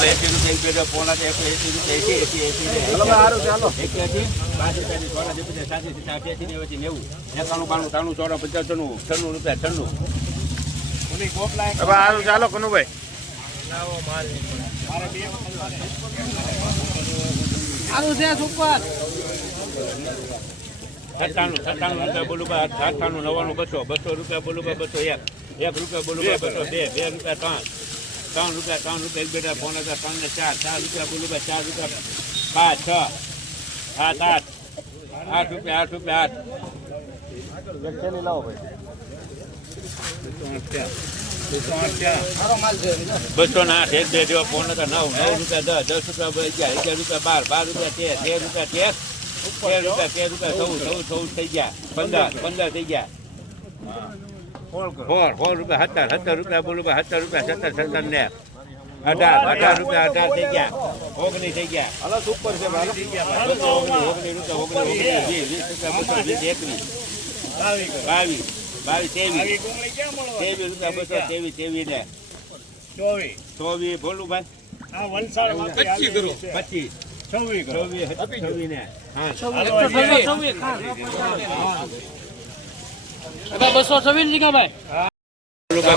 રૂપિયા એસી રૂપિયા એક બેડો પોણા તો એકસો એસી નેવું નેવું. એકાણું બાણું ત્રાણું ચોરા છન્નું છન્નું રૂપિયા છન્નું. હવે સારું ચાલો કનુભાઈ. સારું છે સુપર. સત્તાણું સત્તાણું રૂપિયા બોલું બા નવ્વાણું બસો બસો રૂપિયા બોલું બસો એક. એક રૂપિયા બોલું બા બસો બે બે રૂપિયા ત્રણ ત્રણ રૂપિયા ત્રણ રૂપિયા એક બેટા ફોન હતા ત્રણ ને ચાર ચાર રૂપિયા બોલું ભાઈ ચાર રૂપિયા પાંચ છ સાત આઠ આઠ રૂપિયા આઠ રૂપિયા આઠ. બસો ના આઠ એક બે જેવા ફોન હતા નવ નવ રૂપિયા દસ દસ રૂપિયા ગયા અગિયાર રૂપિયા બાર બાર રૂપિયા તેર તેર રૂપિયા તેર તેર રૂપિયા તેર રૂપિયા ચૌદ ચૌદ ચૌદ થઈ ગયા પંદર પંદર થઈ ગયા. ફોર ફોર રૂપિયા સત્તર સત્તર રૂપિયા બોલું ભાઈ સત્તર રૂપિયા સત્તર સત્તર ને. અઢાર અઢાર રૂપિયા અઢાર થઈ ગયા. ઓગણીસ થઈ ગયા. સુપર છે ઓગણીસ રૂપિયા ઓગણીસ ઓગણીસ વીસ રૂપિયા બસો વીસ એકવીસ. બાવીસ બાવીસ ત્રેવીસ. ત્રેવીસ રૂપિયા બસો ત્રેવીસ ત્રેવીસ ને. ચોવીસ. બોલું ભાઈ. પચીસ કરો. પચીસ. ચોવીસ છવ્વીસ ને. હા. બસો છવ્વીસ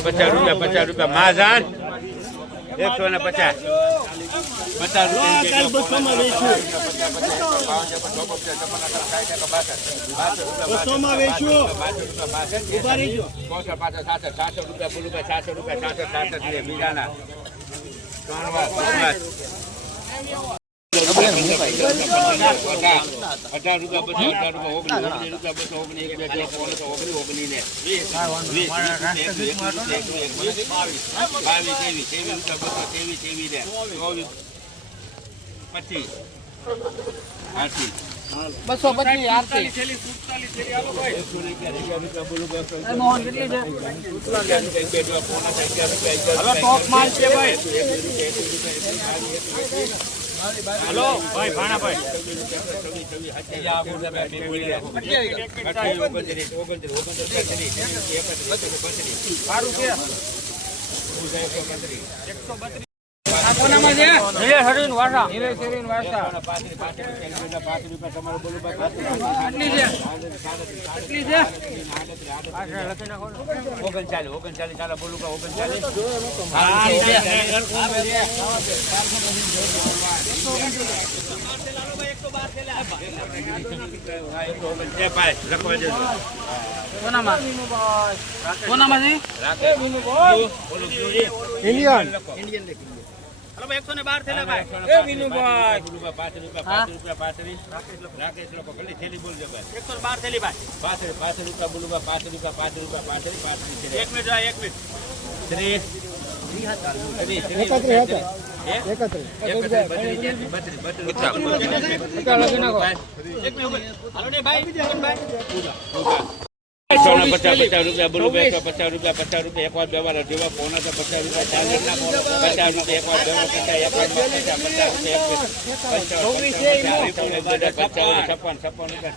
પચાસ રૂપિયા પચાસ રૂપિયા. માઝાન એકસો ને પચાસ. પચાસ સાતસો રૂપિયા સાતસો રૂપિયા સાતસો સાતસો લે બીજાના ત્રણ વાર ત્રણ વાર. અઢાર રૂપિયા બસો અઢાર રૂપિયા ઓગણીસ રૂપિયા બસો ઓગણીસ એક બે ત્રણ ત્રણ ઓગણીસ ઓગણીસ ને બાવીસ બાવીસ ત્રેવીસ ત્રેવીસ રૂપિયા બસો ત્રેવીસ ત્રેવીસ ને ચોવીસ પચીસ. આઠી બસો પચીસ એ મોહન કેટલી છે બે હવે ટોપ માલ છે ભાઈ હલો ભાઈ ભાણાભાઈ આ કોનામાં છે. ઓગણચાલીસ ઓગણચાલીસ ચાલો બોલું કા ઓગણચાલીસ જોઈ ઇન્ડિયન એકસો ને બાર થેલા ભાઈ એ વિનુભાઈ પાંચ રૂપિયા પાંચ રૂપિયા પાંત્રીસ રાકેશ લોકો થેલી બોલજો ભાઈ એકસો બાર ભાઈ પાંત્રીસ પાંચ રૂપિયા બોલું પાંચ રૂપિયા પાંચ રૂપિયા પાંત્રીસ પાંત્રીસ એક મિનિટ એક બત્રીસ. એક મિનિટ હાલો ને ભાઈ પચાસ પચાસ રૂપિયા બોલું બેસો પચાસ રૂપિયા પચાસ રૂપિયા એક વાર બે જેવા પોણા તો પચાસ રૂપિયા ચાર વાર નાખો. પચાસ રૂપિયા એક વાર બે વાર પચાસ એક વાર. પચાસ પચાસ રૂપિયા છપ્પન છપ્પન રૂપિયા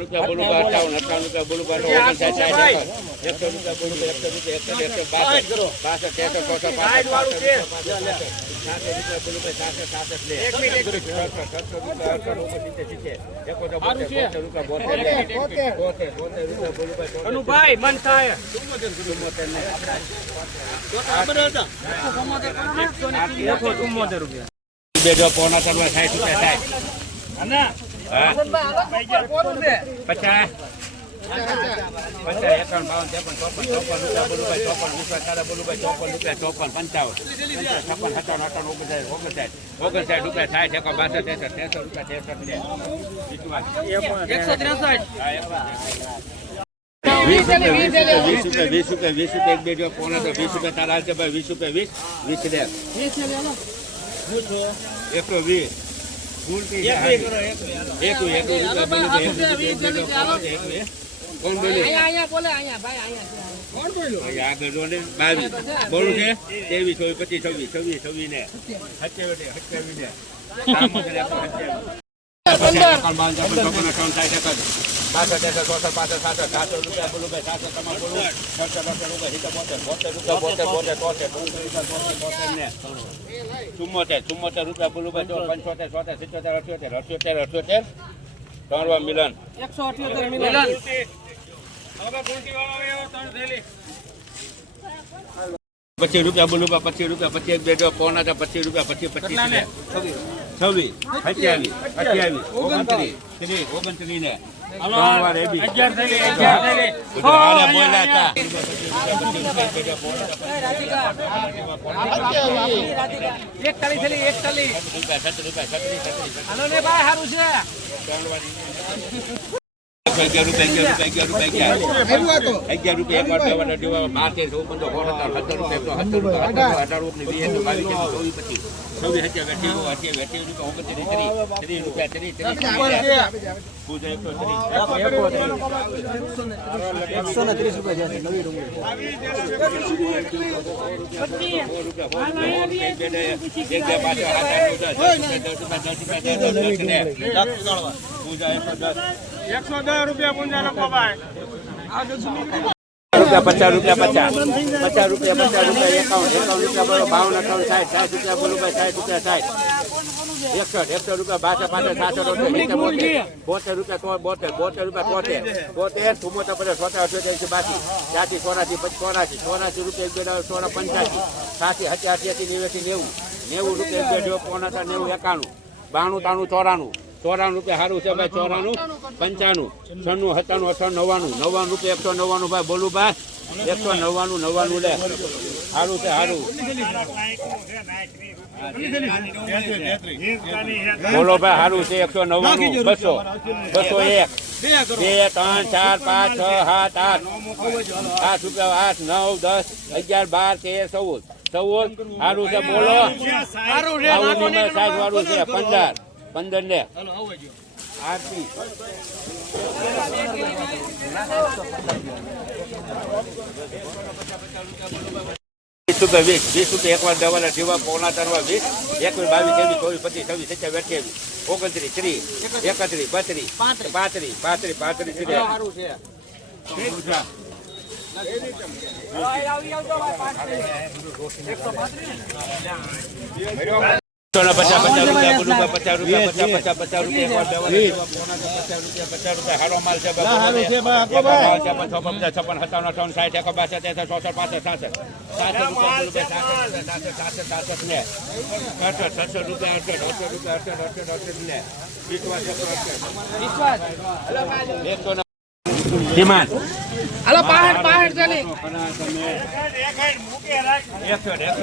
રૂપિયા બોલું ભાઈ, અઠાવન અઠાવન રૂપિયા બોલું ભાઈ, ઓગણસાઠ, સાઠ, એકસો. એકસો રૂપિયા બોલું એકસો રૂપિયા એકસો એકસો બાસઠ બાસઠ તેસઠ ચોસઠ પાસઠ સાઠ રૂપિયા બોલું ભાઈ, સાસઠ સાસઠ લે સડસઠ, સડસઠ રૂપિયા અડસઠ ઓગણસિત્તેર સિત્તેર એકોતેર બોતેર બોતેર રૂપિયા બોતેર લે બોતેર. બોતેર રૂપિયા બોલું ભાઈ, ચોતેર. ભાઈ મન થાય. ચુમ્મોતેર રૂપિયા બે જો પોણા કરવા સાઠ રૂપિયા થાય. પચાસ. વીસ રૂપિયા વીસ રૂપિયા વીસ રૂપિયા વીસ રૂપિયા એક બે જો ફોન હતો વીસ રૂપિયા તારા છે ભાઈ વીસ રૂપિયા વીસ વીસ લે એકસો વીસ એક થઈ જાય એકુ એકુ રૂપિયા કોણ બોલ્યો અહીંયા અહીંયા બોલે અહીંયા ભાઈ અહીંયા અહીંયા. આગળ જો ને બોલું છે. ત્રેવીસ ચોવીસ પચીસ છવ્વીસ છવ્વીસ છવ્વીસ ને સત્યાવીસ. સત્યાવીસ. ને આમ કરે ચુમ્મોતેર ચુમ્મોતેર રૂપિયા બોલું ભાઈ. જો પંચોતેર સોતેર સિત્તોતેર અઠ્યોતેર અઠ્યોતેર અઠ્યોતેર. ત્રણ મિલન. એકસો અઠ્યોતેર મિલન. પચીસ રૂપિયા બોલું પચીસ રૂપિયા પચીસ બે જો પોણા હતા પચીસ રૂપિયા પચીસ પચીસ છવ્વીસ. અઠ્યાવીસ. અઠ્યાવીસ. ઓગણત્રીસ. ત્રીસ. ઓગણત્રીસ ને. એકતાલીસ એકતાલીસ. અગિયાર રૂપિયા અગિયાર રૂપિયા અગિયાર રૂપિયા અગિયાર રૂપિયા. એક વાર બે વાર દેવા બાર તેર ચૌદ સત્તર રૂપિયા સત્તર રૂપિયા અઢાર ઓગણીસ બાવીસ પચીસ. છવ્વીસ અઠ્યાવીસ અઠ્યાવીસ રૂપિયા ઓગણત્રીસ ત્રીસ ત્રીસ રૂપિયા ત્રીસ ત્રીસ પૂજા એકસો ને ત્રીસ રૂપિયા નવી ને પૂજા એકસો દસ. એકસો દસ રૂપિયા પૂંજા લખો ભાઈ. રૂપિયા પચાસ રૂપિયા પચાસ. પચાસ રૂપિયા પચાસ રૂપિયા એકાવન એકાવન રૂપિયા બોલો બાવન અઠાવન સાઠ સાઠ રૂપિયા બોલો ભાઈ સાઠ રૂપિયા સાઠ. એકસઠ એકસો રૂપિયા બાસઠ પાસઠ અઠસઠ બોતેર બોતેર રૂપિયા તો બોતેર બોતેર રૂપિયા તોતેર બોતેર ચુમ્મોતેર પચાસ સોતેર અઠ્યોતેર એકસો બાસી. ત્યાંથી ચોરાસી ચોરાસી ચોરાસી રૂપિયા એક સોળા પંચ્યાસી. સાસી અઠ્યાસી અઠ્યાસી નેવ્યાસી નેવું. નેવું રૂપિયા એક બે પોણા નેવું એકાણું. બાણું તાણું ચોરાણું. ચોરાણું રૂપિયા સારું છે ભાઈ ચોરાણું. પંચાણું. છન્નું સત્તાણું અઠાણું નવ્વાણું. નવ્વાણું રૂપિયા એકસો નવ્વાણું ભાઈ બોલું ભાઈ. એકસો નવ્વાણું નવ્વાણું લે. સારું છે સારું. બોલો ભાઈ સારું છે એકસો નવ્વાણું. બસો. બસો એક. બે ત્રણ ચાર પાંચ છ સાત આઠ. આઠ રૂપિયા આઠ નવ દસ અગિયાર બાર તેર ચૌદ. ચૌદ. સારું છે બોલો. સારું છે પંદર. પંદર ને આરતી. વીસ રૂપિયા વીસ વીસ રૂપિયા એકવાર દવાના જીવા પોણા તરવા વીસ એકવીસ બાવીસ ત્રેવીસ ચોવીસ પચીસ છવ્વીસ સત્યાવીસ અઠ્યાવીસ ઓગણત્રીસ ત્રીસ એકત્રીસ બત્રીસ પાંત્રીસ. પાંત્રીસ પાંત્રીસ પચાસ પચાસ પચાસ રૂપિયા પચાસ પચાસ પચાસ રૂપિયા એક પચાસ રૂપિયા પચાસ રૂપિયા હારો માલ છે છપ્પન સત્તાવન અઠાવન સાઠ એક બાસઠ તેસઠ ચોસઠ પાસઠ સાસઠ. સાસઠ રૂપિયા અડસઠ અડસઠ ને. એકસો અડસઠ એકસો ને ડિમાન્ડ હાલો પાહડ પાહડ ચાલી એકસો એકસો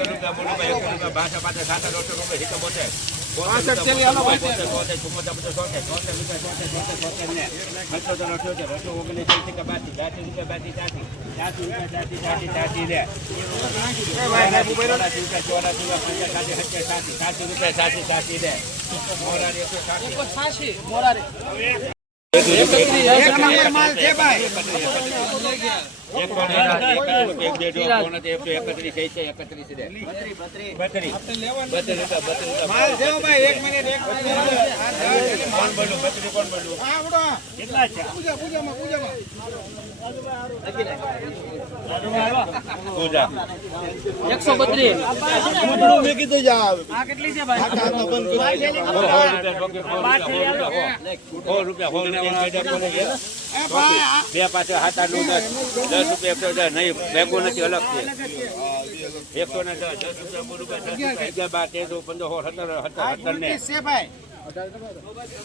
એક છે ભાઈ. એકસો બત્રીસ. મેં કીધું જા કેટલી છે ભાઈ? સો રૂપિયા સો રૂપિયા. બે પાછળ સાત આઠનું દસ દસ રૂપિયા એકસો દસ નહીં ભેગું નથી અલગ છે. એકસો ને દસ દસ રૂપિયા બોલું અગિયાર બાર તેર પંદર સોળ સત્તર સત્તર સત્તર ને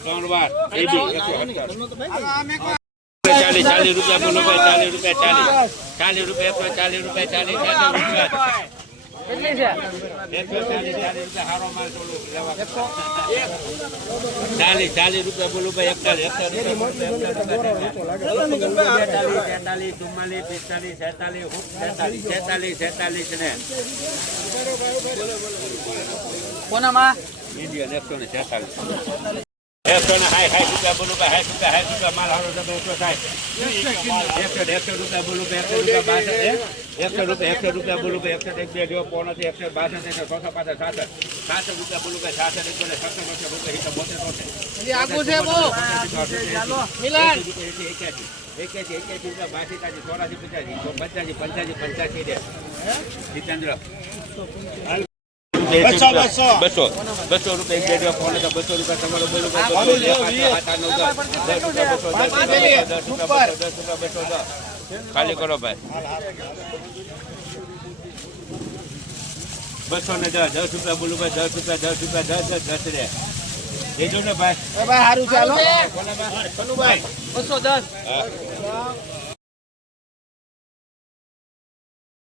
ત્રણ વાર. એ બી એકસો ચાલીસ ચાલીસ રૂપિયા બોલો ભાઈ ચાલીસ રૂપિયા ચાલીસ. ચાલીસ રૂપિયા ચાલીસ રૂપિયા ચાલીસ ચાલીસ રૂપિયા. ચાલીસ ચાલીસ રૂપિયા બોલું ભાઈ એકતાલીસ તેતાલીસ ચુમ્માલીસ પિસ્તાલીસ છેતાલીસ છેતાલીસ છેતાલીસ છેતાલીસ ને કોનામાં ઇન્ડિયન એકસો ને છેતાલીસ એકસો ને હાઈ હાઈ રૂપિયા બોલું ભાઈ હાઈ રૂપિયા હાઈ રૂપિયા માલ હારો છે તો એકસો સાઠ એકસો એકસો રૂપિયા બોલું એકસો રૂપિયા બાસઠ એકસો રૂપિયા એકસો રૂપિયા બોલું કે એકસો એક બે જો પોણો છે એકસો બાસઠ એકસો છસો પાસઠ સાસઠ. સાસઠ રૂપિયા બોલું કે સાસઠ એક બોલે સત્તર વર્ષ રૂપિયા હિસાબ બોતેર તોતેર એક્યાસી. એક્યાસી એક્યાસી રૂપિયા બાસી તાજી ચોરાસી પચાસી પંચ્યાસી પંચ્યાસી દે. જીતેન્દ્ર. બસો, બસો. બસો. બસો રૂપિયા એક બે બસો રૂપિયા તમારો બસો રૂપિયા દસ. દસ રૂપિયા બસો, દસ રૂપિયા બસો, દસ. ખાલી કરો ભાઈ. બસો ને દસ દસ રૂપિયા બોલું ભાઈ દસ રૂપિયા દસ રૂપિયા દસ દસ દસ રે. એ જો ને ભાઈ. ભાઈ સારું ચાલો ભાઈ? બસો દસ.